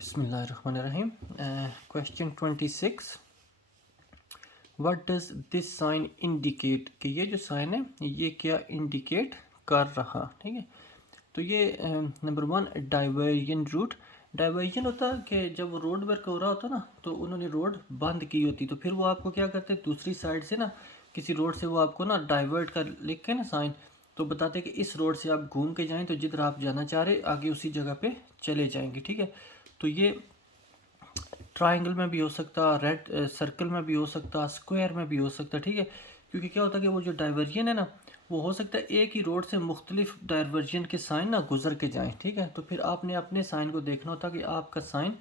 बिस्मिल्लाहिर्रहमानिर्रहीम। Question 26, what does this sign indicate, कि ये जो साइन है ये क्या इंडिकेट कर रहा। ठीक है, तो ये नंबर 1 डाइवर्जन रूट। डाइवर्जन होता है कि जब रोड वर्क हो रहा होता ना तो उन्होंने रोड बंद की होती, तो फिर वो आपको क्या करते हैं, दूसरी साइड से ना किसी रोड से वो आपको ना डाइवर्ट कर लिख के ना साइन, तो बताते हैं कि इस रोड से आप घूम के जाएं तो जिधर आप जाना चाह रहे आगे उसी जगह पे चले जाएंगे। ठीक है, तो ये ट्राइंगल में भी हो सकता, रेड सर्कल में भी हो सकता, स्क्वायर में भी हो सकता। ठीक है, क्योंकि क्या होता है कि वो जो डाइवर्जन है ना वो हो सकता है एक ही रोड से मुख्तलिफ डाइवर्जन के साइन ना गुजर के जाएं। ठीक है, तो फिर आपने अपने साइन को देखना होता कि आपका साइन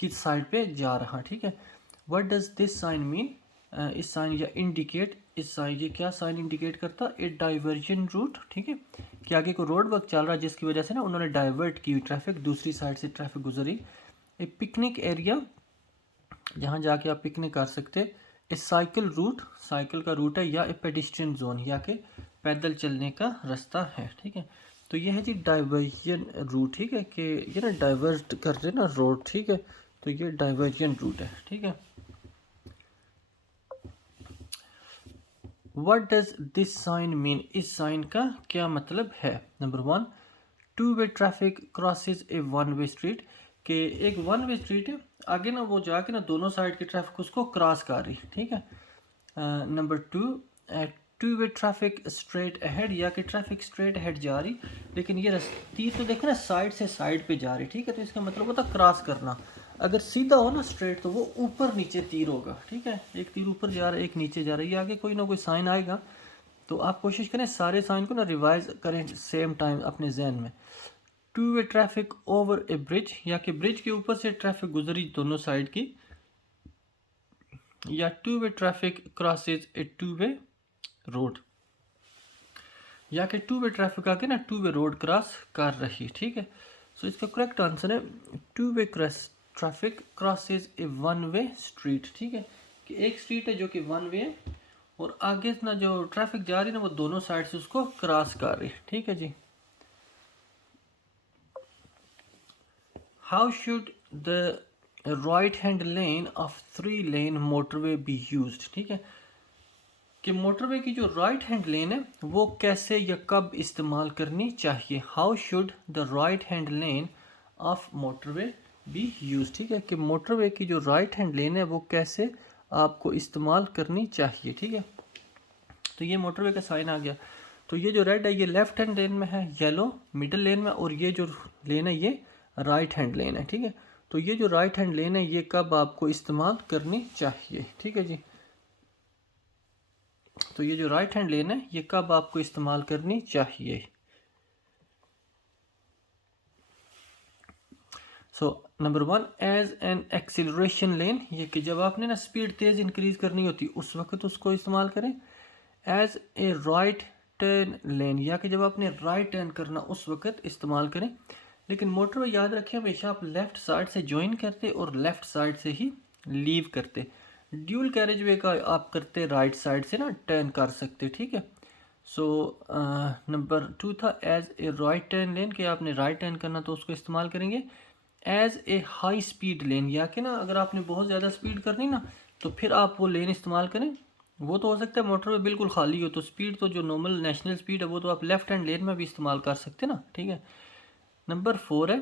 किस साइड पे जा रहा। ठीक है, what does this sign mean, इस साइन या इंडिकेट, इस साइन ये क्या साइन इंडिकेट करता, ए डाइवर्जन रूट। ठीक है, कि आगे को रोड वर्क चल रहा है जिसकी वजह से ना उन्होंने डाइवर्ट की हुई ट्रैफिक, दूसरी साइड से ट्रैफिक गुजरी। ए पिकनिक एरिया, जहाँ जाके आप पिकनिक कर सकते। ए साइकिल रूट, साइकिल का रूट है, या ए पेडिस्ट्रियन जोन, या के पैदल चलने का रास्ता है। ठीक है, तो ये है जी डाइवर्जन रूट। ठीक है, कि ये ना डाइवर्ट कर रहे ना रोड। ठीक है, तो ये डाइवर्जन रूट है। ठीक है, what does this sign mean, इस साइन का क्या मतलब है। Number 1, two way traffic crosses a one way street, के एक वन वे स्ट्रीट है, आगे ना वो जाके ना दोनों साइड की ट्रैफिक उसको क्रॉस कर रही। ठीक है, number 2, to way traffic straight ahead, या कि ट्रैफिक स्ट्रेट अहेड जा रही, लेकिन ये तीर तो देखो ना साइड से साइड पे जा रही। ठीक है, तो इसका मतलब होता है क्रॉस करना। अगर सीधा हो ना स्ट्रेट तो वो ऊपर नीचे तीर होगा। ठीक है, एक तीर ऊपर जा रहा है एक नीचे जा रहा है, ये आगे कोई ना कोई साइन आएगा। तो आप कोशिश करें सारे साइन को ना रिवाइज करें सेम टाइम अपने जहन में। To way traffic over A bridge, या कि ब्रिज के ऊपर से ट्रैफिक गुजरी दोनों साइड की, या to way traffic crosses A two way road, या कि टू वे ट्रैफिक आके ना टू वे रोड क्रॉस कर रही। ठीक है, सो इसका करेक्ट आंसर है to way traffic crosses a one way street. ठीक है, कि एक स्ट्रीट है जो कि वन वे है और आगे ना जो ट्रैफिक जा रही है ना वो दोनों साइड से उसको क्रॉस कर रही है। ठीक है जी, how should the right hand lane of 3 lane motorway be used. ठीक है, कि मोटरवे की जो राइट हैंड लेन है वो कैसे या कब इस्तेमाल करनी चाहिए। How should the right hand lane of motorway B use. ठीक है, कि मोटरवे की जो राइट हैंड लेन है वो कैसे आपको इस्तेमाल करनी चाहिए। ठीक है, तो ये मोटरवे का साइन आ गया। तो ये जो रेड है ये लेफ्ट हैंड लेन में है, येलो मिडिल लेन में, और ये जो लेन है ये राइट हैंड लेन है। ठीक है, तो ये जो राइट हैंड लेन है ये कब आपको इस्तेमाल करनी चाहिए। ठीक है जी, तो ये जो राइट हैंड लेन है ये कब आपको इस्तेमाल करनी चाहिए। So number 1, as an acceleration lane, ये कि जब आपने ना स्पीड तेज़ इंक्रीज करनी होती उस वक्त उसको इस्तेमाल करें। एज ए राइट टर्न लेन, या कि जब आपने राइट टर्न करना उस वक्त इस्तेमाल करें। लेकिन मोटर में याद रखें हमेशा आप लेफ़्ट साइड से ज्वाइन करते और लेफ़्ट साइड से ही लीव करते। ड्यूल कैरेज वे का आप करते राइट साइड से ना टर्न कर सकते। ठीक है, सो नंबर 2 था एज ए राइट टर्न लेन, कि आपने राइट टर्न करना तो उसको इस्तेमाल करेंगे। एज ए हाई स्पीड लेन, या कि ना अगर आपने बहुत ज़्यादा स्पीड करनी ना तो फिर आप वो लेन इस्तेमाल करें। वो तो हो सकता है मोटरवे बिल्कुल खाली हो तो स्पीड तो जो नॉर्मल नेशनल स्पीड है वो तो आप लेफ्ट हैंड लेन में भी इस्तेमाल कर सकते हैं ना। ठीक है, नंबर 4 है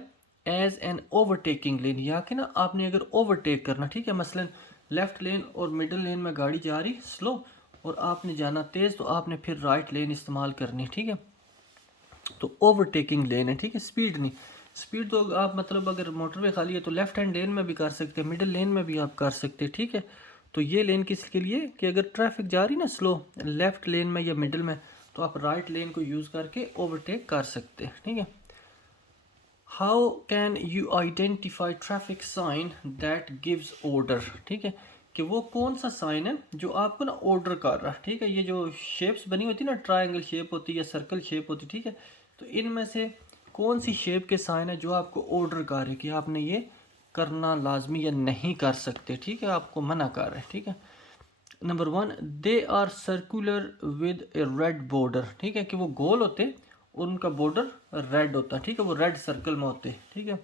एज एन ओवरटेकिंग लेन, या कि ना आपने अगर ओवरटेक करना। ठीक है, मसलन लेफ्ट लेन और मिडिल लेन में गाड़ी जा रही स्लो और आपने जाना तेज़ तो आपने फिर राइट लेन इस्तेमाल करनी। ठीक है, तो ओवरटेकिंग लेन है। ठीक है, स्पीड नहीं, स्पीड तो आप मतलब अगर मोटरवे खाली है तो लेफ्ट हैंड लेन में भी कर सकते हैं, मिडिल लेन में भी आप कर सकते हैं। ठीक है, तो ये लेन किसके लिए, कि अगर ट्रैफिक जा रही ना स्लो लेफ्ट लेन में या मिडिल में तो आप राइट लेन को यूज़ करके ओवरटेक कर सकते हैं। ठीक है, how can you identify traffic sign that gives order. ठीक है, कि वो कौन सा साइन है जो आपको ना ऑर्डर कर रहा है। ठीक है, ये जो शेप्स बनी होती है ना, ट्रायंगल शेप होती है या सर्कल शेप होती है। ठीक है, तो इनमें से कौन सी शेप के साइन है जो आपको ऑर्डर कर रहे कि आपने ये करना लाजमी या नहीं कर सकते। ठीक है, आपको मना कर रहे हैं। ठीक है, number 1, they are circular with a red border. ठीक है, कि वो गोल होते और उनका बॉर्डर रेड होता है। ठीक है, वो रेड सर्कल में होते। ठीक है,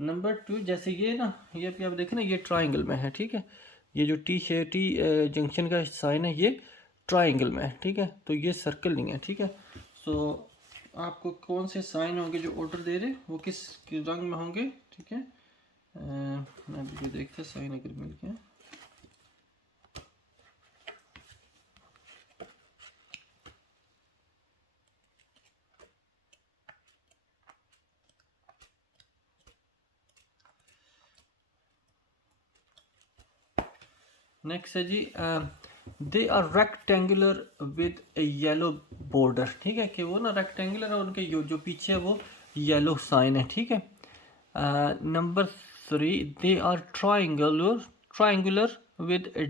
नंबर 2, जैसे ये ना, ये भी आप देखें ना, ये ट्राइंगल में है, ठीक है। ये जो टी जंक्शन का साइन है ये ट्राइंगल में है, ठीक है, तो ये सर्कल नहीं है, ठीक है। सो आपको कौन से साइन होंगे जो ऑर्डर दे रहे, वो किस रंग में होंगे, ठीक है। मैं अभी देखते साइन अगर मिल गया। नेक्स्ट है जी, they are rectangular with a yellow border, ठीक है, कि वो ना रेक्टेंगुलर है, उनके जो पीछे है वो येलो साइन है, ठीक है। Number 3, they are triangular with a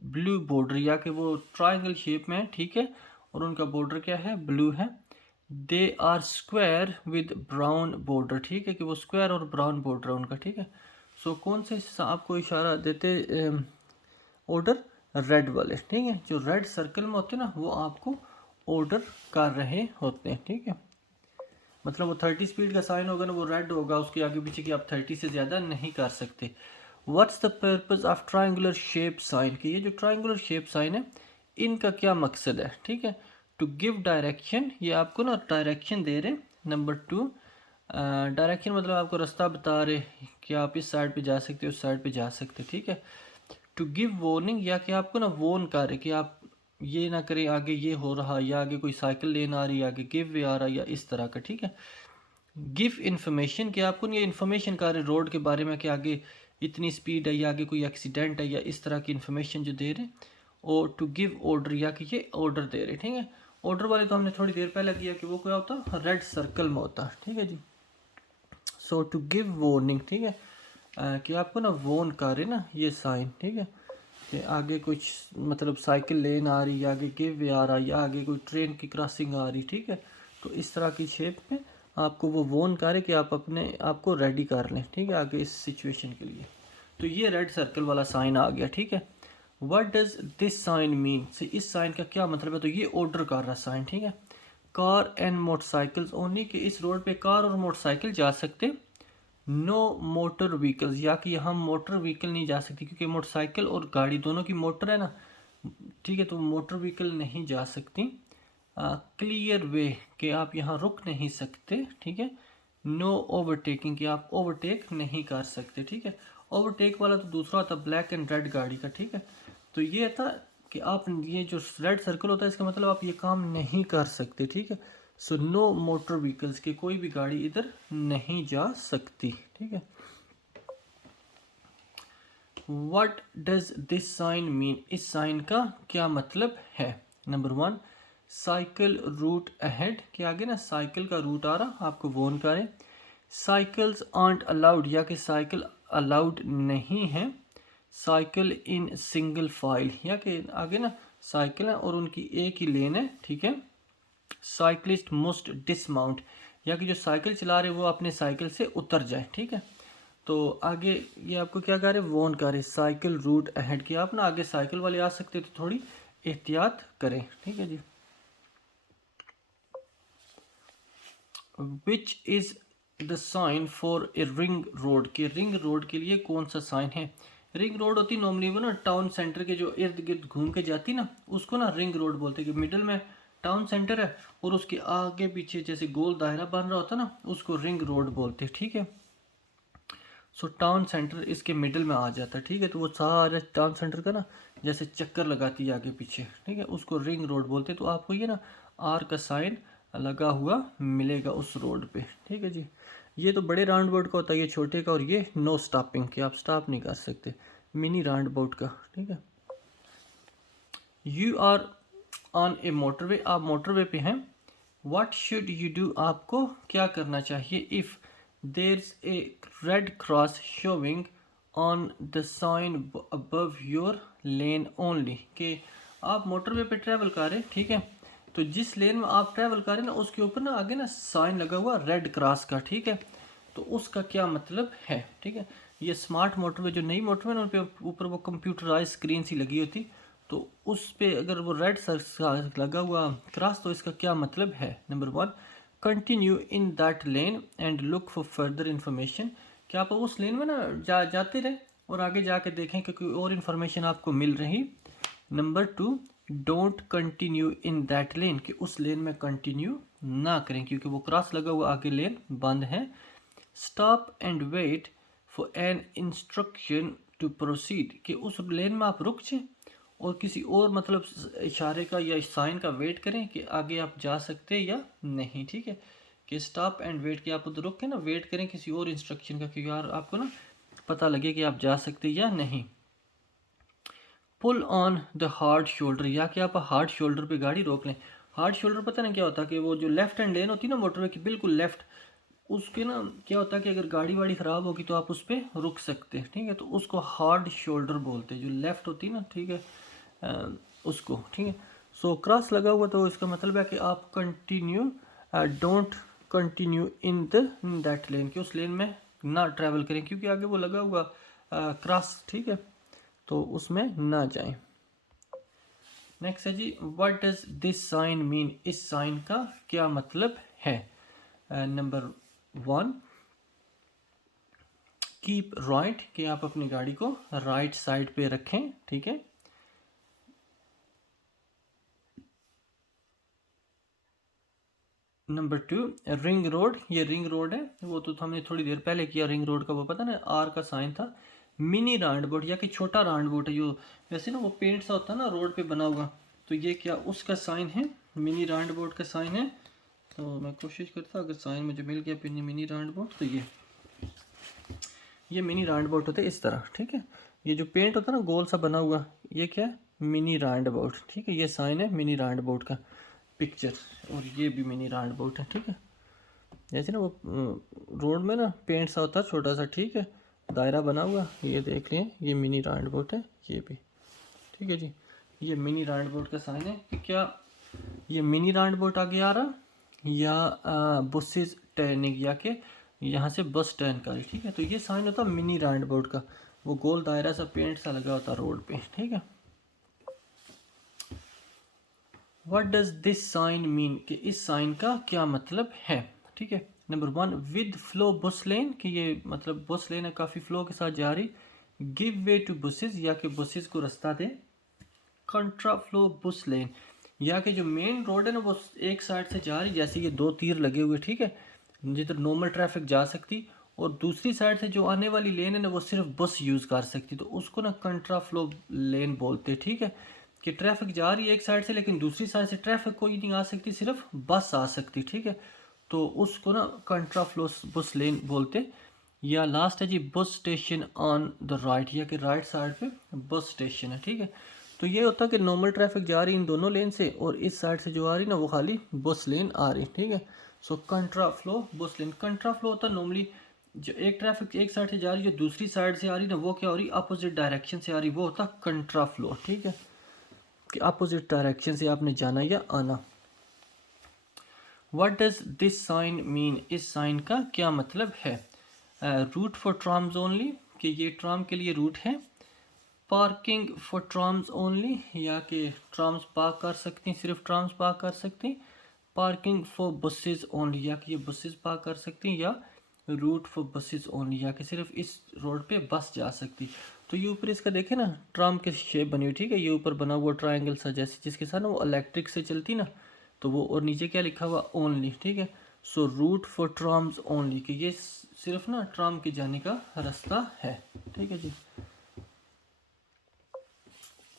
blue border, या कि वो ट्राइंगल शेप में है, ठीक है, और उनका बॉर्डर क्या है, ब्लू है। They are square with brown border, ठीक है, कि वो स्क्वायर और ब्राउन बॉर्डर है उनका, ठीक है। सो कौन से आपको इशारा देते ऑर्डर, रेड वाले, ठीक है, जो रेड सर्कल में होते हैं ना वो आपको ऑर्डर कर रहे होते हैं, ठीक है। मतलब वो 30 स्पीड का साइन होगा ना, वो रेड होगा, उसके आगे पीछे की आप 30 से ज़्यादा नहीं कर सकते। What's the purpose of triangular shape sign, कि ये जो ट्राइंगुलर शेप साइन है इनका क्या मकसद है, ठीक है। टू गिव डायरेक्शन, ये आपको ना डायरेक्शन दे रहे। नंबर 2, डायरेक्शन मतलब आपको रास्ता बता रहे कि आप इस साइड पे जा सकते हो, उस साइड पे जा सकते, ठीक है। टू गिव वार्निंग, या कि आपको ना वॉर्न करे कि आप ये ना करें, आगे ये हो रहा, या आगे कोई साइकिल लेन आ रही है, आगे गिव वे आ रहा, या इस तरह का, ठीक है। गिव इन्फॉर्मेशन, कि आपको ये इन्फॉर्मेशन कर रहे रोड के बारे में कि आगे इतनी स्पीड है, या आगे कोई एक्सीडेंट है, या इस तरह की इन्फॉर्मेशन जो दे रहे। और टू गिव ऑर्डर, या कि ये ऑर्डर दे रहे, ठीक है। ऑर्डर वाले तो हमने थोड़ी देर पहले किया कि वो क्या होता है, रेड सर्कल में होता है, ठीक है जी। सो टू गिव वार्निंग, ठीक है, कि आपको ना वॉर्न करे ना ये साइन, ठीक है, कि आगे कुछ मतलब साइकिल लेन आ रही, या आगे गिव वे आ रहा, या आगे कोई ट्रेन की क्रॉसिंग आ रही, ठीक है। तो इस तरह की शेप में आपको वो वॉर्न करे कि आप अपने आप को रेडी कर लें, ठीक है, आगे इस सिचुएशन के लिए। तो ये रेड सर्कल वाला साइन आ गया, ठीक है। What does this sign mean, इस साइन का क्या मतलब है, तो ये ऑर्डर कर रहा साइन, ठीक है। कार एंड मोटरसाइकिल्स ओनली, कि इस रोड पे कार और मोटरसाइकिल जा सकते, नो मोटर व्हीकल्स, या कि हम मोटर व्हीकल नहीं जा सकती, क्योंकि मोटरसाइकिल और गाड़ी दोनों की मोटर है ना, ठीक है, तो मोटर व्हीकल नहीं जा सकती। क्लियर वे, कि आप यहाँ रुक नहीं सकते, ठीक है। नो ओवरटेकिंग, कि आप ओवरटेक नहीं कर सकते, ठीक है। ओवरटेक वाला तो दूसरा होता ब्लैक एंड रेड गाड़ी का, ठीक है। तो ये था कि आप ये जो रेड सर्कल होता है इसका मतलब आप ये काम नहीं कर सकते, ठीक है। सो नो मोटर व्हीकल्स, की कोई भी गाड़ी इधर नहीं जा सकती, ठीक है। What does this sign mean, इस साइन का क्या मतलब है। नंबर 1, साइकिल रूट अहेड, के आगे ना साइकिल का रूट आ रहा, आपको वॉर्न करें। साइकिल्स आंट अलाउड, या कि साइकिल अलाउड नहीं है। साइकिल इन सिंगल फाइल, या कि आगे ना साइकिल है और उनकी एक ही लेन है, ठीक है। साइकिलिस्ट मस्ट डिसमाउंट, या कि जो साइकिल चला रहे वो अपने साइकिल से उतर जाए, ठीक है। तो आगे ये आपको क्या कह रहे हैं, वॉर्न कर रहे, साइकिल रूट अहेड, कि आप ना आगे साइकिल वाले आ सकते तो थोड़ी एहतियात करें, ठीक है जी। Which is the sign for a ring road, के रिंग रोड के लिए कौन सा साइन है। रिंग रोड होती नॉर्मली वो ना टाउन सेंटर के जो इर्द गिर्द घूम के जाती ना, उसको ना रिंग रोड बोलते हैं, कि मिडल में टाउन सेंटर है और उसके आगे पीछे जैसे गोल दायरा बन रहा होता ना, उसको रिंग रोड बोलते हैं, ठीक है। सो टाउन सेंटर इसके मिडल में आ जाता है, ठीक है, तो वो सारा टाउन सेंटर का ना जैसे चक्कर लगाती है आगे पीछे, ठीक है, उसको रिंग रोड बोलते हैं। तो आपको ये ना आर का साइन लगा हुआ मिलेगा उस रोड पे, ठीक है जी। ये तो बड़े राउंड बोर्ड का होता है, ये छोटे का, और ये नो स्टॉपिंग, कि आप स्टॉप नहीं कर सकते, मिनी राउंड बोर्ड का, ठीक है। You are on a motorway, आप मोटरवे पे हैं। व्हाट शुड यू डू, आपको क्या करना चाहिए। If there's a red cross showing on the sign above your lane only, कि आप मोटरवे पे ट्रैवल कर रहे हैं, ठीक है, तो जिस लेन में आप ट्रैवल कर रहे हैं ना उसके ऊपर ना आगे ना साइन लगा हुआ रेड क्रॉस का, ठीक है, तो उसका क्या मतलब है, ठीक है। ये स्मार्ट मोटरवे जो नई मोटरवे ना उन पे ऊपर वो कंप्यूटराइज स्क्रीन सी लगी होती, तो उस पे अगर वो रेड लगा हुआ क्रॉस, तो इसका क्या मतलब है। Number 1, continue in that lane and look for further information, कि आप उस लेन में ना जाते रहे और आगे जाके देखें कि कोई और इन्फॉर्मेशन आपको मिल रही। Number 2, don't continue in that lane, कि उस लेन में कंटिन्यू ना करें क्योंकि वो क्रॉस लगा हुआ, आगे लेन बंद है। Stop and wait for an instruction to proceed, कि उस लेन में आप रुक जाएं और किसी और मतलब इशारे का या साइन का वेट करें कि आगे आप जा सकते हैं या नहीं। ठीक है, कि स्टॉप एंड वेट, कि आप उधर रुक के ना वेट करें किसी और इंस्ट्रक्शन का, क्योंकि यार आपको ना पता लगे कि आप जा सकते या नहीं। Pull on the hard shoulder, या कि आप हार्ड शोल्डर पे गाड़ी रोक लें। हार्ड शोल्डर पता ना क्या होता है कि वो जो लेफ्ट हैंड लेन होती है ना मोटरवे की बिल्कुल लेफ्ट, उसके ना क्या होता है कि अगर गाड़ी वाड़ी ख़राब होगी तो आप उस पर रुक सकते हैं। ठीक है, तो उसको हार्ड शोल्डर बोलते हैं, जो लेफ़्ट होती है ना। ठीक है, उसको। ठीक है, सो क्रॉस लगा हुआ तो इसका मतलब है कि आप continue, don't continue in that lane, कि उस लेन में ना ट्रैवल करें क्योंकि आगे वो लगा हुआ क्रॉस। ठीक है, तो उसमें ना जाएं। नेक्स्ट है जी, what does this sign mean, इस साइन का क्या मतलब है। नंबर 1, कीप राइट, कि आप अपनी गाड़ी को राइट साइड पे रखें। ठीक है, नंबर 2, रिंग रोड, ये रिंग रोड है, वो तो हमने थोड़ी देर पहले किया रिंग रोड का, वो पता ना आर का साइन था। मिनी राउंड बोट, या कि छोटा राउंड बोट है, जो वैसे ना वो पेंट सा होता है ना रोड पे बना हुआ, तो ये क्या उसका साइन है, मिनी राउंड बोट का साइन है। तो मैं कोशिश करता अगर साइन मुझे मिल गया मिनी राउंड बोट, तो ये मिनी राउंड बोट होते हैं इस तरह। ठीक है, ये जो पेंट होता है ना गोल सा बना हुआ, ये क्या है, मिनी राउंड बोट। ठीक है, ये साइन है मिनी राउंड बोट का पिक्चर, और ये भी मिनी राउंड बोट है। ठीक है, जैसे ना वो रोड में ना पेंट सा होता है छोटा सा। ठीक है, दायरा बना हुआ, ये देख लें, ये मिनी राउंड बोट है ये भी। ठीक है जी, ये मिनी राउंड बोट का साइन है कि क्या ये मिनी राउंड बोट आगे आ रहा, या बसेस टर्निंग, या कि यहाँ से बस टर्न कर। ठीक है, तो ये साइन होता है मिनी राउंड बोट का, वो गोल दायरा सा पेंट सा लगा होता रोड पे। ठीक है, what does this sign mean, कि इस साइन का क्या मतलब है। ठीक है, नंबर 1, विद फ्लो बस लेन, कि ये मतलब बस लेन है काफ़ी फ्लो के साथ जा रही। गिव वे टू बसेस, या कि बसेस को रास्ता दे। कंट्रा फ्लो बस लेन, या कि जो मेन रोड है ना वो एक साइड से जा रही, जैसे ये 2 तीर लगे हुए। ठीक है, जिधर नॉर्मल ट्रैफिक जा सकती, और दूसरी साइड से जो आने वाली लेन है ना वो सिर्फ बस यूज़ कर सकती, तो उसको ना कंट्रा फ्लो लेन बोलते। ठीक है, कि ट्रैफिक जा रही है एक साइड से लेकिन दूसरी साइड से ट्रैफिक कोई नहीं आ सकती, सिर्फ बस आ सकती। ठीक है, तो उसको ना कंट्रा फ्लो बस लेन बोलते। या लास्ट है जी, bus station on the right, या कि राइट साइड पे बस स्टेशन है। ठीक है, तो ये होता है कि नॉर्मल ट्रैफिक जा रही इन दोनों लेन से, और इस साइड से जो आ रही ना वो खाली बस लेन आ रही। ठीक है, सो कंट्रा फ्लो बस लेन। कंट्रा फ्लो होता है नॉर्मली जो एक ट्रैफिक एक साइड से जा रही है, जो दूसरी साइड से आ रही ना वो क्या हो रही, अपोजिट डायरेक्शन से आ रही, वो होता है कंट्रा फ्लो। ठीक है, कि अपोजिट डायरेक्शन से आपने जाना या आना। What does this sign mean, इस साइन का क्या मतलब है। रूट फॉर ट्राम्स ओनली, कि ये ट्राम के लिए रूट है। पार्किंग फॉर ट्राम्स ओनली, या कि ट्राम्स पार्क कर सकती, सिर्फ ट्राम्स पार्क कर सकती। पार्किंग फॉर बसेस ओनली, या कि ये बसेस पार्क कर सकती, या रूट फॉर बसेस ओनली, या कि सिर्फ इस रोड पे बस जा सकती। तो ये ऊपर इसका देखे ना ट्राम के शेप बनी हुई। ठीक है, ये ऊपर बना हुआ ट्रायंगल सा जैसे, जिसके साथ ना वो इलेक्ट्रिक से चलती ना, तो वो, और नीचे क्या लिखा हुआ, ओनली। ठीक है, so route for trams only, कि ये सिर्फ ना ट्राम के जाने का रास्ता है। ठीक है जी,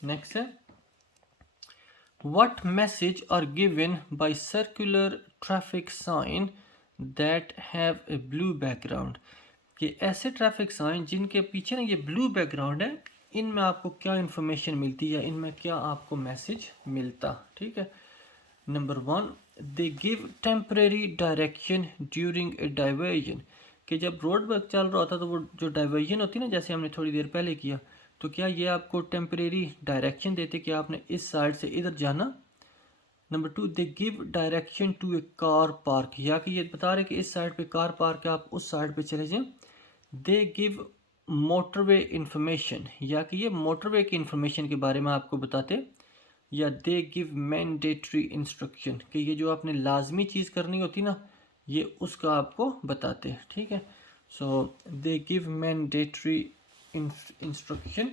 नेक्स्ट है, what message are given by circular traffic sign that have a blue background, कि ऐसे ट्रैफिक साइन जिनके पीछे ना ये ब्लू बैकग्राउंड है, इनमें आपको क्या इन्फॉर्मेशन मिलती है, इनमें क्या आपको मैसेज मिलता। ठीक है, number 1, they give temporary direction during a diversion, कि जब रोड वर्क चल रहा होता तो वो जो डाइवर्जन होती है ना, जैसे हमने थोड़ी देर पहले किया, तो क्या ये आपको टेम्परेरी डायरेक्शन देते कि आपने इस साइड से इधर जाना। Number 2, they give direction to a car park, या कि ये बता रहे कि इस साइड पे कार पार्क है, आप उस साइड पे चले जाएं। दे गिव मोटरवे इंफॉर्मेशन, या कि ये मोटरवे की इंफॉर्मेशन के बारे में आपको बताते। या दे गिव मैंडेटरी इंस्ट्रक्शन, कि ये जो आपने लाजमी चीज़ करनी होती ना, ये उसका आपको बताते हैं। ठीक है, सो दे गिव मैंडेटरी इंस्ट्रक्शन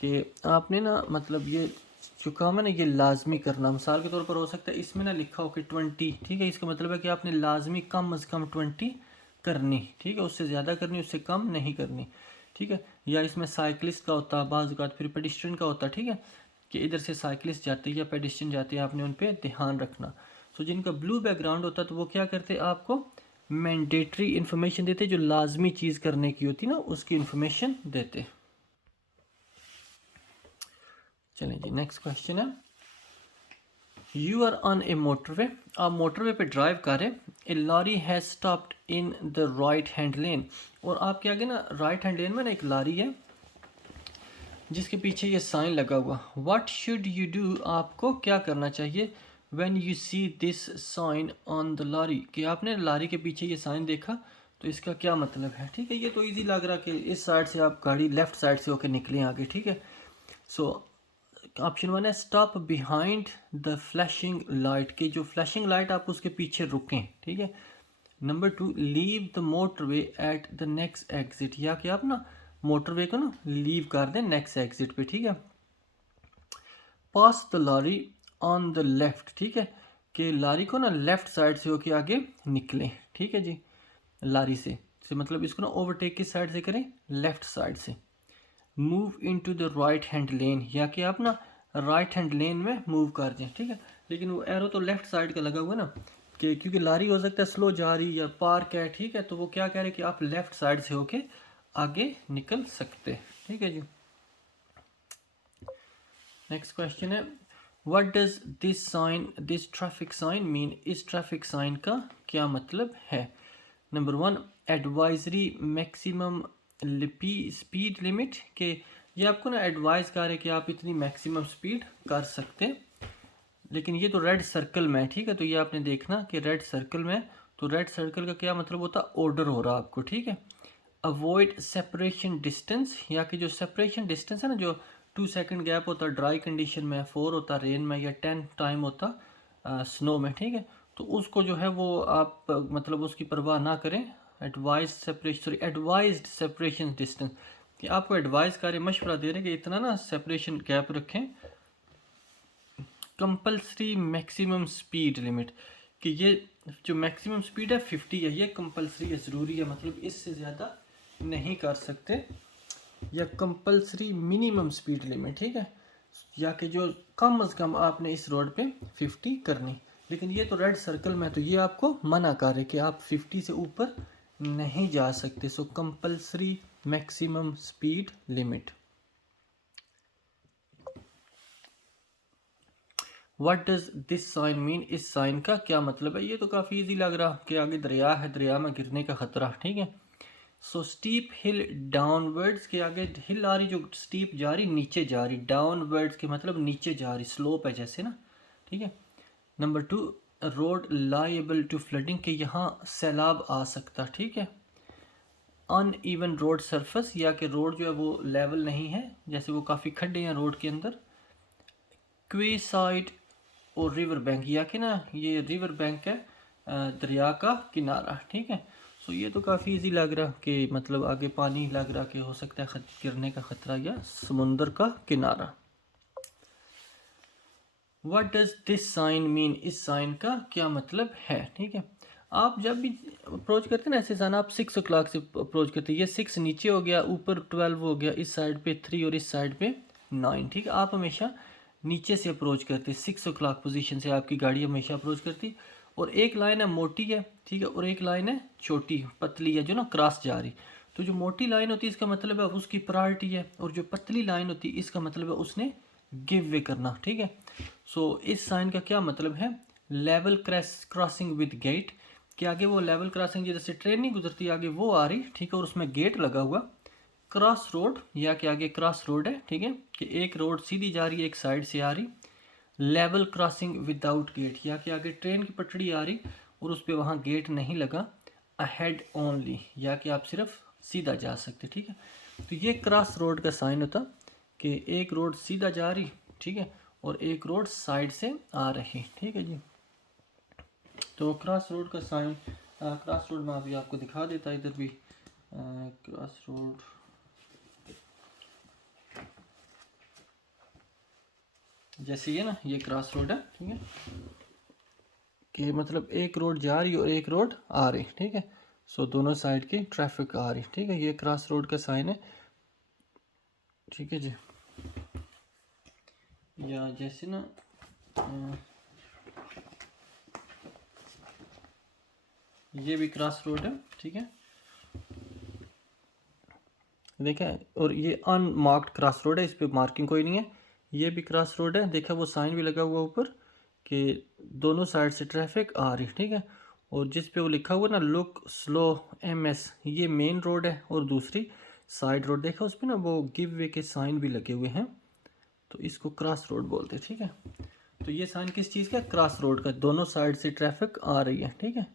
कि आपने ना मतलब ये जो काम है ना ये लाजमी करना। मिसाल के तौर पर हो सकता है इसमें ना लिखा हो कि 20, ठीक है, इसका मतलब है कि आपने लाजमी कम अज़ कम 20 करनी, ठीक है, उससे ज़्यादा करनी, उससे कम नहीं करनी, ठीक है। या इसमें साइकिलिस्ट का होता है बाज़ औक़ात, फिर पेडिस्ट्रियन का होता है, ठीक है, कि इधर से साइकिलिस्ट जाते हैं या पेडिस्ट्रियन जाते हैं, आपने उन पर ध्यान रखना। सो जिनका ब्लू बैकग्राउंड होता है तो वो क्या करते हैं, आपको मैंडेटरी इन्फॉर्मेशन देते, जो लाजमी चीज़ करने की होती ना उसकी इन्फॉर्मेशन देते। चलें जी, नेक्स्ट क्वेश्चन है, you are on a motorway, आप मोटरवे पे ड्राइव कर रहे, a lorry has stopped in the right hand lane, और आपके आगे ना राइट हैंड लेन में ना एक लॉरी है जिसके पीछे ये साइन लगा हुआ। व्हाट शुड यू डू, आपको क्या करना चाहिए, when you see this sign on the lorry, कि आपने लॉरी के पीछे ये साइन देखा तो इसका क्या मतलब है, ठीक है। ये तो इजी लग रहा कि इस साइड से आप गाड़ी लेफ्ट साइड से होकर निकलें आगे, ठीक है। सो ऑप्शन 1 है stop behind the flashing light, के जो फ्लैशिंग लाइट आप उसके पीछे रुकें, ठीक है। Number 2 leave the motorway at the next exit, या कि आप ना मोटरवे को ना लीव कर दें नेक्स्ट एग्जिट पे, ठीक है। Pass the lorry on the left, ठीक है, कि लॉरी को ना लेफ्ट साइड से होके आगे निकलें, ठीक है जी। लॉरी से मतलब इसको ना ओवरटेक किस साइड से करें, लेफ्ट साइड से। Move into the right hand lane, या कि आप ना राइट हैंड लेन में मूव कर दें, ठीक है। लेकिन वो एरो तो लेफ्ट साइड का लगा हुआ है ना, कि क्योंकि लारी हो सकता है स्लो जा रही या पार्क है, ठीक है, तो वो क्या कह रहे हैं कि आप लेफ्ट साइड से होके आगे निकल सकते, ठीक है जी। नेक्स्ट क्वेश्चन है, what does this traffic sign mean, इस ट्रैफिक साइन का क्या मतलब है। Number 1 advisory maximum speed limit, के ये आपको ना एडवाइस कर रहे हैं कि आप इतनी मैक्सिमम स्पीड कर सकते हैं, लेकिन ये तो रेड सर्कल में है, ठीक है, तो ये आपने देखना कि रेड सर्कल में, तो रेड सर्कल का क्या मतलब होता है, ऑर्डर हो रहा आपको, ठीक है। अवॉइड सेपरेशन डिस्टेंस, या कि जो सेपरेशन डिस्टेंस है ना, जो 2 सेकंड गैप होता है ड्राई कंडीशन में, 4 होता रेन में, या 10 टाइम होता स्नो में, ठीक है, तो उसको जो है वो आप मतलब उसकी परवाह ना करें। एडवाइज्ड सेपरेशन डिस्टेंस, कि आपको एडवाइस करें, मशवरा दे रहे हैं कि इतना ना सेपरेशन गैप रखें। कंपल्सरी मैक्सिमम स्पीड लिमिट, कि ये जो मैक्सिमम स्पीड है 50 है, ये कंपल्सरी है, ज़रूरी है, मतलब इससे ज़्यादा नहीं कर सकते। या कंपल्सरी मिनिमम स्पीड लिमिट, ठीक है, या कि जो कम अज़ कम आपने इस रोड पे 50 करनी, लेकिन ये तो रेड सर्कल में, तो ये आपको मना कर रहे कि आप 50 से ऊपर नहीं जा सकते। So compulsory maximum speed limit. What does this sign mean, इस साइन का क्या मतलब है। ये तो काफ़ी इजी लग रहा कि आगे दरिया है, दरिया में गिरने का खतरा, ठीक है। सो स्टीप हिल डाउनवर्ड्स, के आगे हिल आ रही, जो स्टीप जा रही नीचे जा रही, डाउनवर्ड्स के मतलब नीचे जा रही, स्लोप है जैसे ना, ठीक है। Number 2 road liable to flooding, के यहाँ सैलाब आ सकता, ठीक है। अनइवन रोड सरफेस, या कि रोड जो है वो लेवल नहीं है, जैसे वो काफ़ी खड्डे हैं रोड के अंदर। क्वे साइड और रिवर बैंक, या कि ना ये रिवर बैंक है, दरिया का किनारा, ठीक है। सो ये तो काफ़ी इजी लग रहा कि मतलब आगे पानी लग रहा कि हो सकता है गिरने का खतरा, या समुंदर का किनारा। What does this sign mean, इस साइन का क्या मतलब है, ठीक है। आप जब भी अप्रोच करते हैं ना ऐसे साइन, आप 6 o'clock से अप्रोच करते हैं, ये 6 नीचे हो गया, ऊपर 12 हो गया, इस साइड पे 3 और इस साइड पे 9, ठीक है। आप हमेशा नीचे से अप्रोच करते, 6 o'clock पोजीशन से आपकी गाड़ी हमेशा अप्रोच करती। और एक लाइन है मोटी है, ठीक है, और एक लाइन है छोटी पतली है जो ना क्रॉस जा रही। तो जो मोटी लाइन होती है इसका मतलब है उसकी प्रायोरिटी है, और जो पतली लाइन होती है इसका मतलब है उसने गिव वे करना, ठीक है। सो इस साइन का क्या मतलब है, लेवल क्रॉसिंग विद गेट, कि आगे वो लेवल क्रॉसिंग जैसे ट्रेन नहीं गुजरती आगे वो आ रही, ठीक है, और उसमें गेट लगा हुआ। क्रॉस रोड, या कि आगे क्रॉस रोड है, ठीक है, कि एक रोड सीधी जा रही है एक साइड से आ रही। लेवल क्रॉसिंग विदाउट गेट, या कि आगे ट्रेन की पटड़ी आ रही और उस पर वहाँ गेट नहीं लगा। अहेड ओनली, या कि आप सिर्फ सीधा जा सकते, ठीक है। तो ये क्रॉस रोड का साइन होता कि एक रोड सीधा जा रही, ठीक है, और एक रोड साइड से आ रही, ठीक है जी। तो क्रॉस रोड का साइन, क्रॉस रोड में अभी आपको दिखा देता है इधर भी, क्रॉस रोड, जैसे ये ना, ये क्रॉस रोड है, ठीक है, कि मतलब एक रोड जा रही और एक रोड आ रही, ठीक है। सो दोनों साइड की ट्रैफिक आ रही, ठीक है, ये क्रॉस रोड का साइन है, ठीक है जी। या जैसे ना ये भी क्रॉस रोड है, ठीक है, देखें, और ये अनमार्क्ड क्रॉस रोड है, इस पे मार्किंग कोई नहीं है। ये भी क्रॉस रोड है, देखा वो साइन भी लगा हुआ ऊपर कि दोनों साइड से ट्रैफिक आ रही, ठीक है। और जिस पे वो लिखा हुआ ना लुक स्लो MS, ये मेन रोड है, और दूसरी साइड रोड देखा उस पर ना वो गिव वे के साइन भी लगे हुए हैं, तो इसको क्रॉस रोड बोलते हैं, ठीक है। तो ये साइन किस चीज़ का? क्रॉस रोड का, दोनों साइड से ट्रैफिक आ रही है, ठीक है।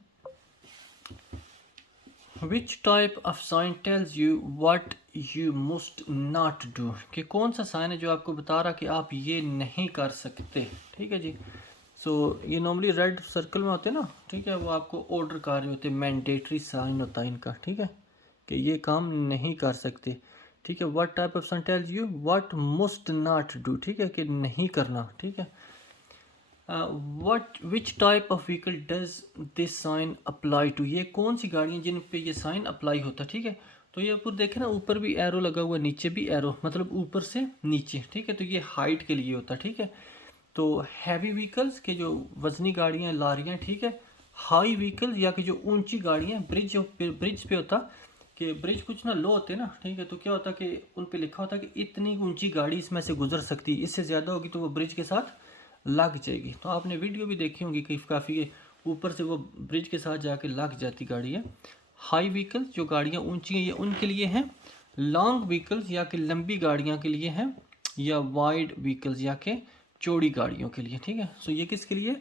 Which type of sign tells you what you must not do? कि कौन सा साइन है जो आपको बता रहा कि आप ये नहीं कर सकते, ठीक है जी। सो ये नॉर्मली रेड सर्कल में होते हैं ना, ठीक है, वो आपको ऑर्डर कर रहे होते हैं, मैंडेटरी साइन होता है इनका, ठीक है, कि ये काम नहीं कर सकते, ठीक है। What type of sign tells you what must not do, ठीक है, कि नहीं करना, ठीक है। Which type of vehicle does this sign apply to, ये कौन सी गाड़ियाँ जिन पे ये साइन अप्लाई होता है, ठीक है। तो ये ऊपर देखें ना, ऊपर भी एरो लगा हुआ है, नीचे भी एरो, मतलब ऊपर से नीचे, ठीक है, तो ये हाइट के लिए होता है, ठीक है। तो हैवी व्हीकल्स के जो वजनी गाड़ियाँ, लारियाँ, ठीक है। हाई व्हीकल्स या कि जो ऊंची गाड़ियाँ, ब्रिज पे होता कि ब्रिज कुछ ना लो होते ना, ठीक है, तो क्या होता कि उन पे लिखा होता कि इतनी ऊंची गाड़ी इसमें से गुजर सकती है, इससे ज़्यादा होगी तो वो ब्रिज के साथ लग जाएगी। तो आपने वीडियो भी देखी होंगी कि काफ़ी ऊपर से वो ब्रिज के साथ जाके लग जाती गाड़ी है। हाई व्हीकल्स जो गाड़ियाँ ऊंची हैं ये उनके लिए हैं, लॉन्ग व्हीकल्स या कि लंबी गाड़ियाँ के लिए हैं, या वाइड व्हीकल्स या कि चौड़ी गाड़ियों के लिए, ठीक है। सो ये किसके लिए?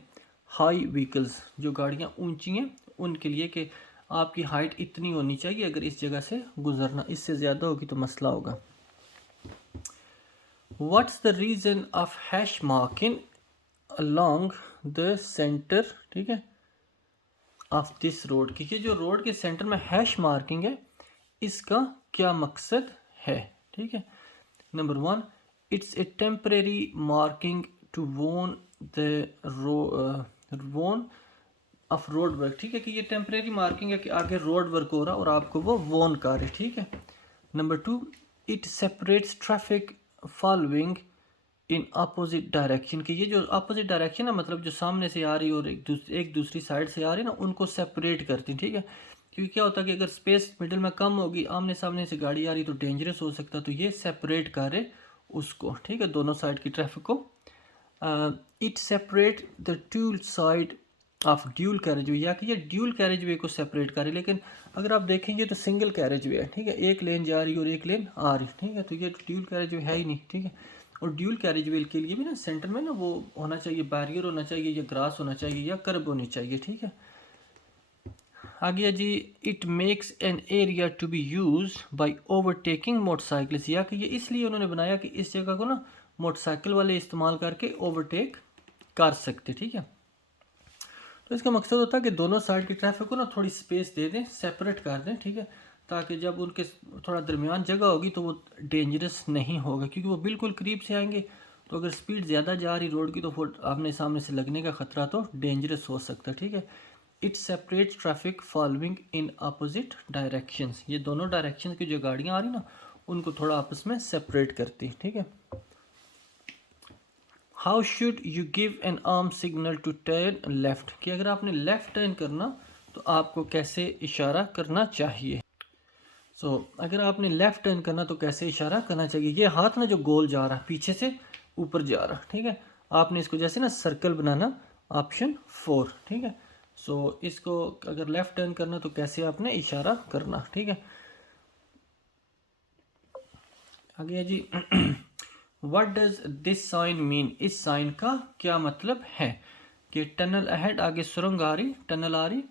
हाई व्हीकल्स, जो गाड़ियाँ ऊंची हैं उनके लिए, कि आपकी हाइट इतनी होनी चाहिए अगर इस जगह से गुजरना, इससे ज़्यादा होगी तो मसला होगा। What's the reason of hash marking along the centre, ठीक है, ऑफ दिस रोड, कि ये जो रोड के सेंटर में हैश मार्किंग है इसका क्या मकसद है, ठीक है। Number 1, it's a temporary marking to warn the warn of road work, ठीक है, कि ये टेम्परेरी मार्किंग है कि आगे रोड वर्क हो रहा और आपको वो वॉर्न कर रहे, ठीक है। Number 2, it separates traffic following in opposite direction, कि ये जो अपोजिट डायरेक्शन है मतलब जो सामने से आ रही और एक दूसरी साइड से आ रही है ना, उनको सेपरेट करती, ठीक है। क्योंकि क्या होता है कि अगर स्पेस मिडिल में कम होगी, आमने सामने से गाड़ी आ रही तो डेंजरस हो सकता है, तो ये सेपरेट करे उसको, ठीक है, दोनों साइड की ट्रैफिक को। It separate the two side of dual carriage way, या कि ये ड्यूल कैरेज वे को सेपरेट करे, लेकिन अगर आप देखेंगे तो सिंगल कैरेज वे है, ठीक है, एक लेन जा रही और एक लेन आ रही, ठीक है, तो ये ड्यूल कैरेज वे है ही नहीं, ठीक है। और ड्यूल कैरेज वे के लिए भी ना सेंटर में ना वो होना चाहिए, बैरियर होना चाहिए, या ग्रास होना चाहिए, या कर्ब होनी चाहिए, ठीक है। आगे है जी, it makes an area to be use by overtaking motorcycles, या कि ये इसलिए उन्होंने बनाया कि इस जगह को ना मोटरसाइकिल वाले इस्तेमाल करके ओवरटेक कर सकते, ठीक है। तो इसका मकसद होता है कि दोनों साइड की ट्रैफिक को ना थोड़ी स्पेस दे दें, सेपरेट कर दें, ठीक है, ताकि जब उनके थोड़ा दरमियान जगह होगी तो वो डेंजरस नहीं होगा, क्योंकि वो बिल्कुल करीब से आएंगे तो अगर स्पीड ज़्यादा जा रही रोड की तो फिर आमने सामने से लगने का ख़तरा तो डेंजरस हो सकता है, ठीक है। It separate traffic following in opposite directions, ये दोनों डायरेक्शन की जो गाड़ियाँ आ रही ना उनको थोड़ा आपस में सेपरेट करती, ठीक है। How should you give an arm signal to turn left, कि अगर आपने लेफ्ट टर्न करना तो आपको कैसे इशारा करना चाहिए। अगर आपने लेफ्ट टर्न करना तो कैसे इशारा करना चाहिए। ये हाथ ना जो गोल जा रहा है पीछे से ऊपर जा रहा, ठीक है, आपने इसको जैसे ना सर्कल बनाना, ऑप्शन 4, ठीक है। इसको अगर लेफ्ट टर्न करना तो कैसे आपने इशारा करना, ठीक है। आगे है जी what does this sign mean, इस साइन का क्या मतलब है, कि टनल अहेड, आगे सुरंग आ रही, टनल आ रही।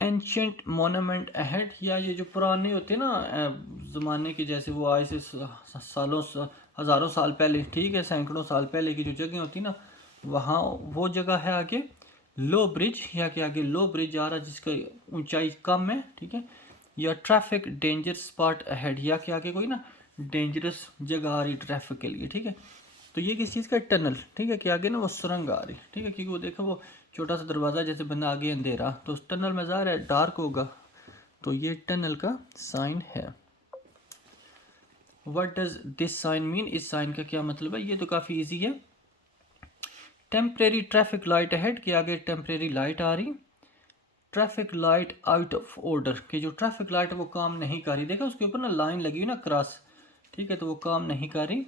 एंशियंट मोनूमेंट अहेड, या ये जो पुराने होते हैं ना ज़माने के, जैसे वो आए से सालों हज़ारों साल पहले, ठीक है, सैकड़ों साल पहले की जो जगह होती ना, वहाँ वो जगह है आगे। लो ब्रिज, या कि आगे लो ब्रिज आ रहा जिसका ऊंचाई कम है, ठीक है, या ट्रैफिक डेंजर स्पॉट अहेड, या कि आगे कोई ना डेंजरस जगह आ रही ट्रैफिक के लिए, ठीक है। तो ये किस चीज़ का टनल, ठीक है, कि आगे ना वो सुरंग आ रही, ठीक है, क्योंकि वो देखो वो छोटा सा दरवाज़ा जैसे बंदा आगे अंधेरा, तो उस टनल में ज़ाहिर है डार्क होगा, तो ये टनल का साइन है। What does this sign mean, इस साइन का क्या मतलब है, ये तो काफ़ी इजी है। टेम्परेरी ट्रैफिक लाइट अहेड, के आगे टेम्परेरी लाइट आ रही। Traffic light out of order, कि जो ट्रैफिक लाइट है वो काम नहीं कर रही, देखा उसके ऊपर ना लाइन लगी हुई ना क्रॉस, ठीक है, तो वो काम नहीं कर रही।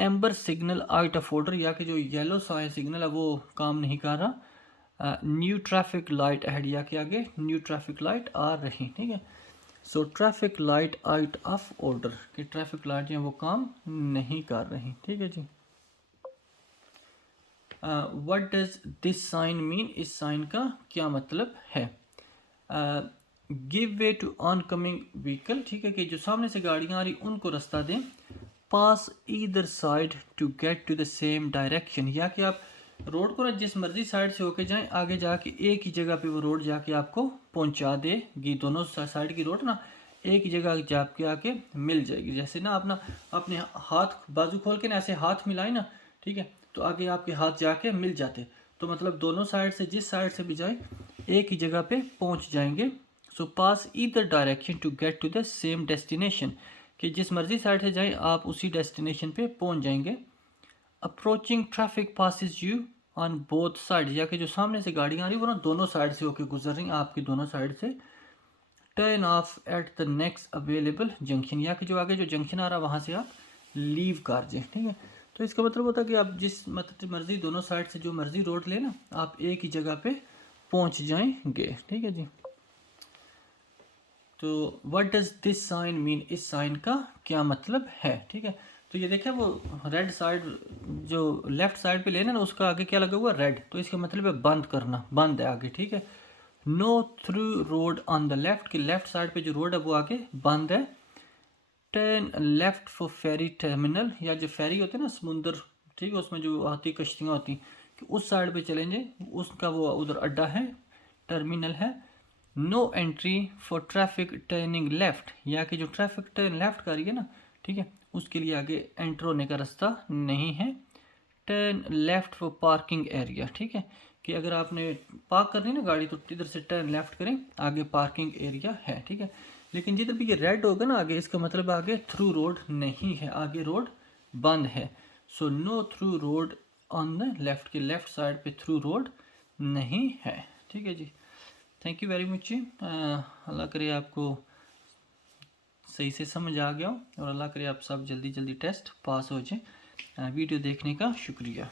Amber signal out of order, या कि जो येलो सिग्नल है वो काम नहीं कर रहा। न्यू ट्रैफिक लाइट अहेड, या कि आगे न्यू ट्रैफिक लाइट आ रही, ठीक है। So traffic light out of order, कि ट्रैफिक लाइट जो है वो काम नहीं कर रही, ठीक है जी। What does this sign mean, इस साइन का क्या मतलब है। Give way to oncoming vehicle, ठीक है, कि जो सामने से गाड़ियाँ आ रही उनको रास्ता दें। Pass either side to get to the same direction, या कि आप रोड को ना जिस मर्जी साइड से होके जाएं, आगे जाके एक ही जगह पे वो रोड जाके आपको पहुंचा देगी। दोनों साइड की रोड ना एक ही जगह जाके आके मिल जाएगी। जैसे ना आप ना अपने हाथ बाजू खोल के ना ऐसे हाथ मिलाए ना, ठीक है, तो आगे आपके हाथ जाके मिल जाते, तो मतलब दोनों साइड से जिस साइड से भी जाए एक ही जगह पे पहुंच जाएंगे। So pass either direction to get to the same destination, कि जिस मर्जी साइड से जाएं आप उसी डेस्टिनेशन पे पहुंच जाएंगे। Approaching traffic passes you on both side, या कि जो सामने से गाड़ियाँ आ रही वो ना दोनों साइड से होके गुजर रही आपकी दोनों साइड से। Turn off at the next available junction, या कि जो आगे जो जंक्शन आ रहा है वहाँ से आप लीव कर जाए, ठीक है। तो इसका मतलब होता है कि आप जिस मतलब मर्जी दोनों साइड से जो मर्जी रोड लेना आप एक ही जगह पे पहुँच जाएंगे, ठीक है जी। तो what does this sign mean, इस साइन का क्या मतलब है, ठीक है। तो ये देखें वो रेड साइड जो लेफ्ट साइड पे लेना ना उसका आगे क्या लगा हुआ रेड, तो इसका मतलब है बंद करना, बंद है आगे, ठीक है। No through road on the left, की लेफ्ट साइड पे जो रोड है वो आगे बंद है। Turn left for ferry terminal, या जो फेरी होते हैं ना समुंदर, ठीक है, उसमें जो आती कश्तियाँ होती कि उस साइड पे चलेंगे, उसका वो उधर अड्डा है, टर्मिनल है। No entry for traffic turning left, या कि जो ट्रैफिक टर्न लेफ्ट कर रही है ना, ठीक है, उसके लिए आगे एंटर होने का रास्ता नहीं है। Turn left for parking area, ठीक है, कि अगर आपने पार्क करनी है ना गाड़ी तो इधर से टर्न लेफ्ट करें, आगे पार्किंग एरिया है, ठीक है। लेकिन जिधर भी ये रेड होगा ना आगे, इसका मतलब आगे थ्रू रोड नहीं है, आगे रोड बंद है। So no through road on the left, के लेफ्ट साइड पे थ्रू रोड नहीं है, ठीक है जी। थैंक यू वेरी मच जी। अल्लाह करे आपको सही से समझ आ गया हो, और अल्लाह करे आप सब जल्दी जल्दी टेस्ट पास हो जाए। वीडियो देखने का शुक्रिया।